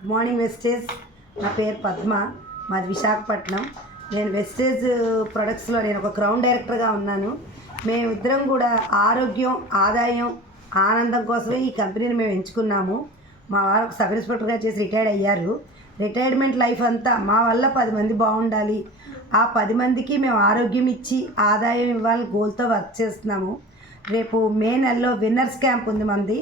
Good morning wastage. నా పేరు పద్మ, మాది విశాఖపట్నం. నేను వెస్టేజ్ ప్రొడక్ట్స్లో నేను ఒక క్రౌన్ డైరెక్టర్గా ఉన్నాను. మేమిద్దరం కూడా ఆరోగ్యం, ఆదాయం, ఆనందం కోసమే ఈ కంపెనీని మేము ఎంచుకున్నాము. మా వారు సబ్ ఇన్స్పెక్టర్గా చేసి రిటైర్డ్ అయ్యారు. రిటైర్మెంట్ లైఫ్ అంతా మా వల్ల 10 మంది బాగుండాలి, ఆ 10 మందికి మేము ఆరోగ్యం ఇచ్చి ఆదాయం ఇవ్వాలని గోల్తో వర్క్ చేస్తున్నాము. రేపు మే నెలలో విన్నర్స్ క్యాంప్ ఉంది మంది.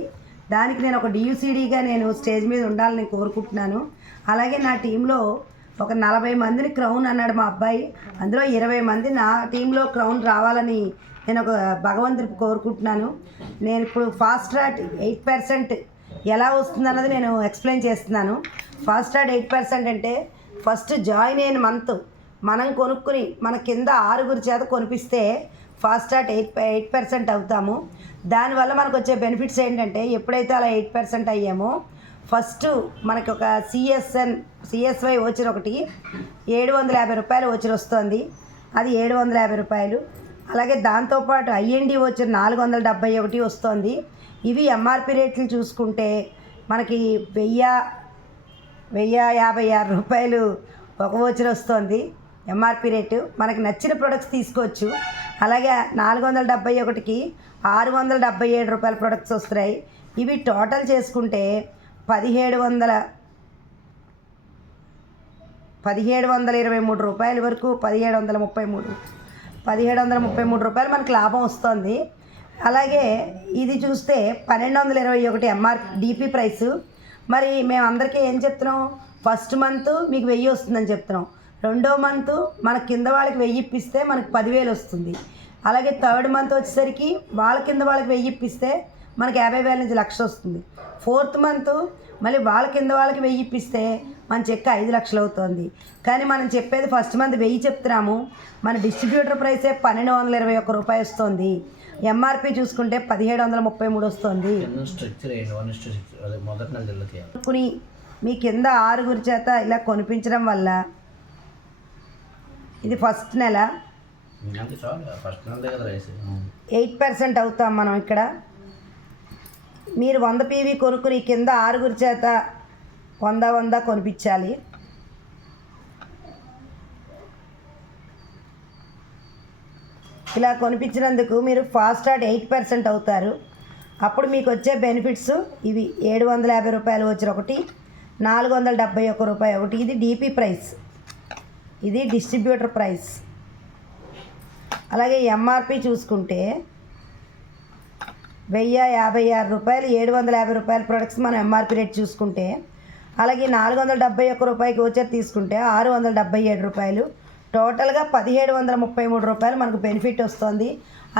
దానికి నేను ఒక డియూసీడీగా నేను స్టేజ్ మీద ఉండాలని కోరుకుంటున్నాను. అలాగే నా టీంలో ఒక 40 మందిని క్రౌన్ అన్నాడు మా అబ్బాయి. అందులో 20 మంది నా టీంలో క్రౌన్ రావాలని నేను ఒక భగవంతుడికి కోరుకుంటున్నాను. నేను ఇప్పుడు ఫాస్ట్ ట్రాక్ 8% ఎలా వస్తుందన్నది నేను ఎక్స్ప్లెయిన్ చేస్తున్నాను. ఫాస్ట్ ట్రాక్ 8% అంటే ఫస్ట్ జాయిన్ అయిన మంత్ మనం కొనుక్కుని మన కింద 6 చేత కొనిపిస్తే ఫాస్ట్ ట్రాక్ 8% అవుతాము. దానివల్ల మనకు వచ్చే బెనిఫిట్స్ ఏంటంటే, ఎప్పుడైతే అలా 8% అయ్యామో ఫస్ట్ మనకి ఒక సిఎస్వై ఓచర్ ఒకటి 750 రూపాయలు ఓచర్ వస్తుంది. అది 750 రూపాయలు. అలాగే దాంతోపాటు ఐఎన్డి ఓచర్ 471 వస్తుంది. ఇవి ఎంఆర్పి రేట్లు చూసుకుంటే మనకి 1056 రూపాయలు ఒక ఓచర్ వస్తుంది ఎంఆర్పి రేటు. మనకి నచ్చిన ప్రొడక్ట్స్ తీసుకోవచ్చు. అలాగే 471కి 677 రూపాయల ప్రొడక్ట్స్ వస్తున్నాయి. ఇవి టోటల్ చేసుకుంటే 1723 రూపాయల వరకు 1733 రూపాయలు మనకు లాభం వస్తుంది. అలాగే ఇది చూస్తే 1221 ఎంఆర్ డిపి ప్రైసు. మరి మేము అందరికీ ఏం చెప్తున్నాం, ఫస్ట్ మంత్ మీకు 1000 వస్తుందని చెప్తున్నాం. రెండో మంత్ మన కింద వాళ్ళకి 1000 ఇప్పిస్తే మనకు 10,000 వస్తుంది. అలాగే థర్డ్ మంత్ వచ్చేసరికి వాళ్ళ కింద వాళ్ళకి 1000 ఇప్పిస్తే మనకి 50,000 నుంచి 1,00,000 వస్తుంది. ఫోర్త్ మంత్ మళ్ళీ వాళ్ళ కింద వాళ్ళకి 1000 ఇప్పిస్తే మన చెక్క 5 లక్షలు అవుతుంది. కానీ మనం చెప్పేది ఫస్ట్ మంత్ 1000 చెప్తున్నాము. మన డిస్ట్రిబ్యూటర్ ప్రైసే 1221 రూపాయి వస్తుంది. ఎంఆర్పి చూసుకుంటే 1733 వస్తుంది. కొన్ని మీ కింద 6 చేత ఇలా కొనిపించడం వల్ల ఇది ఫస్ట్ నెల 8% అవుతాం మనం ఇక్కడ. మీరు 100 పీవీ కొనుక్కుని కింద 6 చేత 100 కొనిపించాలి. ఇలా కొనిపించినందుకు మీరు ఫాస్ట్ ట్రాక్ 8% అవుతారు. అప్పుడు మీకు వచ్చే బెనిఫిట్స్ ఇవి: 750 రూపాయలు వచ్చి ఒకటి, 471 రూపాయి ఒకటి. ఇది డిపి ప్రైస్, ఇది డిస్ట్రిబ్యూటర్ ప్రైస్. అలాగే ఎంఆర్పి చూసుకుంటే 1056 రూపాయలు, 750 రూపాయల ప్రొడక్ట్స్ మనం ఎంఆర్పి రేట్ చూసుకుంటే. అలాగే 471 రూపాయకి ఓచర్ తీసుకుంటే 677 రూపాయలు. టోటల్గా 1733 రూపాయలు మనకు బెనిఫిట్ వస్తుంది.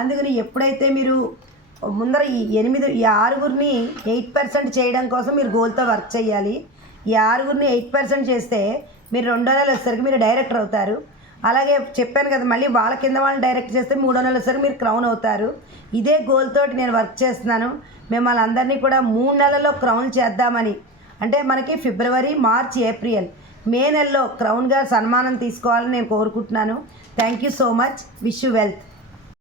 అందుకని ఎప్పుడైతే మీరు ముందర ఈ 6ని 8% చేయడం కోసం మీరు గోల్తో వర్క్ చేయాలి. ఈ 6ని 8% చేస్తే మీరు 2వ నెల వచ్చేసరికి మీరు డైరెక్టర్ అవుతారు. అలాగే చెప్పాను కదా, మళ్ళీ వాళ్ళ కింద వాళ్ళని డైరెక్ట్ చేస్తే 3వ నెల వచ్చేసరికి మీరు క్రౌన్ అవుతారు. ఇదే గోల్ తోటి నేను వర్క్ చేస్తున్నాను. మిమ్మల్ని అందరినీ కూడా 3 నెలల్లో క్రౌన్ చేద్దామని. అంటే మనకి ఫిబ్రవరి, మార్చ్, ఏప్రిల్, మే నెలలో క్రౌన్గా సన్మానం తీసుకోవాలని నేను కోరుకుంటున్నాను. Thank you so much. Wish you wealth.